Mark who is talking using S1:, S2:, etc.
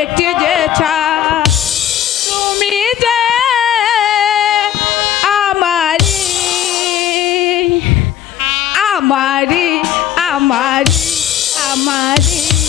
S1: একটি যে ছা তুমি যে আমারি আমারি আমারি আমারি।